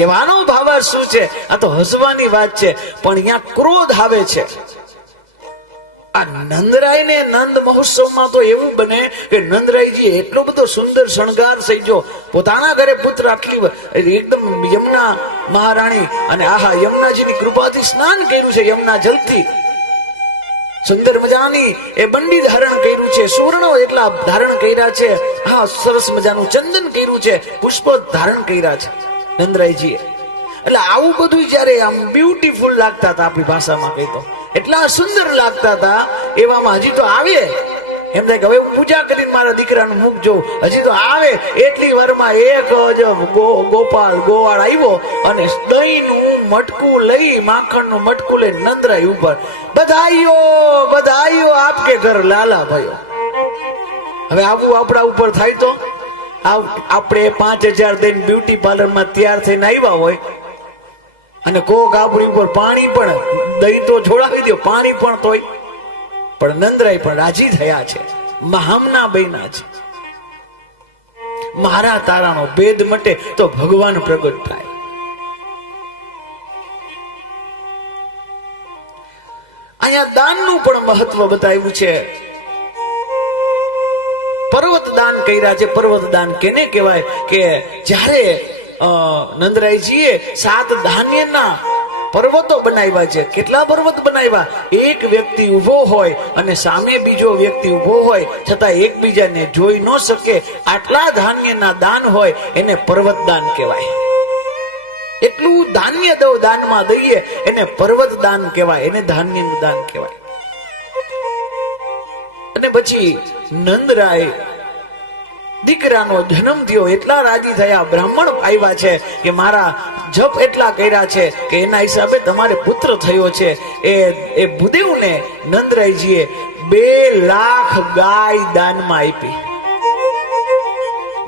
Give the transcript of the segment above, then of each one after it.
કહેવાનો ભાવાર્થ શું છે? આ તો હસવાની વાત છે, પણ અહીંયા ક્રોધ આવે છે. આ નંદરાય ને નંદ મહોત્સવમાં તો એવું બને કે નંદરાયજી એટલો બધો સુંદર શણગાર થઈ ગયો, પોતાના ઘરે પુત્ર આટલી એકદમ યમુના મહારાણી અને આહા યમુનાજીની કૃપાથી સ્નાન કર્યું છે, યમુના જલથી સુંદર મજાની એ બંડી ધારણ કર્યું છે, સુવર્ણો એટલા ધારણ કર્યા છે, હા સરસ મજાનું ચંદન કર્યું છે, પુષ્પ ધારણ કર્યા છે નંદરાયજીએ. એટલે આવું બધું જયારે આમ બ્યુટીફુલ લાગતા હતા, આપણી ભાષામાં કહીતો એટલા સુંદર લાગતા હતા. એવામાં હજી તો આવે એમ થાય કે હવે હું પૂજા કરીને મારા દીકરાનું મુખ જોઉં, હજી તો આવે એટલી વારમાં એક ગોપાલ ગોવાળ આવ્યો અને દહીંનું મટકું લઈ, માખણનું મટકું લઈ નંદરાય ઉપર, બધાઈઓ બધાઈઓ આપકે ઘર લાલા ભાઈઓ. હવે આવું આપણા ઉપર થાય તો આપણે 5000 દઈને બ્યુટી પાર્લરમાં તૈયાર થઈને આવ્યા હોય અને કોક આપણી ઉપર પાણી પણ દહીં તો છોડાવી દો, પાણી પણ તોય પણ નંદરાય પણ રાજી થયા છે, મહામના બન્યા છે. મારા તારાનો ભેદ મટે તો ભગવાન પ્રગટ થાય. અહીંયા દાનનું પણ મહત્વ બતાવ્યું છે. પર્વત દાન કર્યા છે. પર્વત દાન કેને કહેવાય? કે જ્યારે નંદરાયજીએ 7 ધાન્યના પર્વતો બનાવ્યા છે. કેટલા પર્વત બનાવ્યા? એક વ્યક્તિ ઉભો હોય અને સામે બીજો વ્યક્તિ ઉભો હોય, છતાં એકબીજાને જોઈ ન શકે, આટલા ધાન્યના દાન હોય એને પર્વત દાન કહેવાય. એટલું ધાન્ય દાનમાં દઈએ એને પર્વત દાન કહેવાય, એને ધાન્યનું દાન કહેવાય. અને પછી નંદરાય દીકરાનો જન્મ થયો, એટલા રાજી થયા, બ્રાહ્મણ આવ્યા છે કે મારા જપ એટલા કર્યા છે કે એના હિસાબે તમારે પુત્ર થયો છે. એ ભૂદેવને નંદરાયજીએ 2 લાખ ગાય દાનમાં આપી.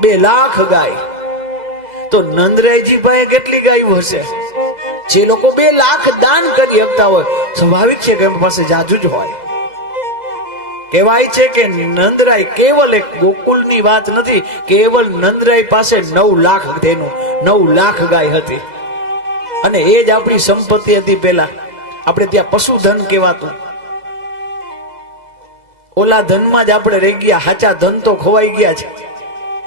2 લાખ ગાય. તો નંદરાયજી પાસે કેટલી ગાયો હશે? જે લોકો 2 લાખ દાન કરી શકતા હોય, સ્વાભાવિક છે કે એમ પાસે જાજુ જ હોય. કહેવાય છે કે નંદરાય કેવલ એક ગોકુળની વાત નથી, કેવલ નંદરાય પાસે 9 લાખ ધેનું, 9 લાખ ગાય હતી. અને એ જ આપણી સંપત્તિ હતી. પેલા આપણે ત્યાં પશુધન કહેવાતું. ઓલા ધનમાં જ આપણે રહી ગયા, સાચા ધન તો ખોવાઈ ગયા છે.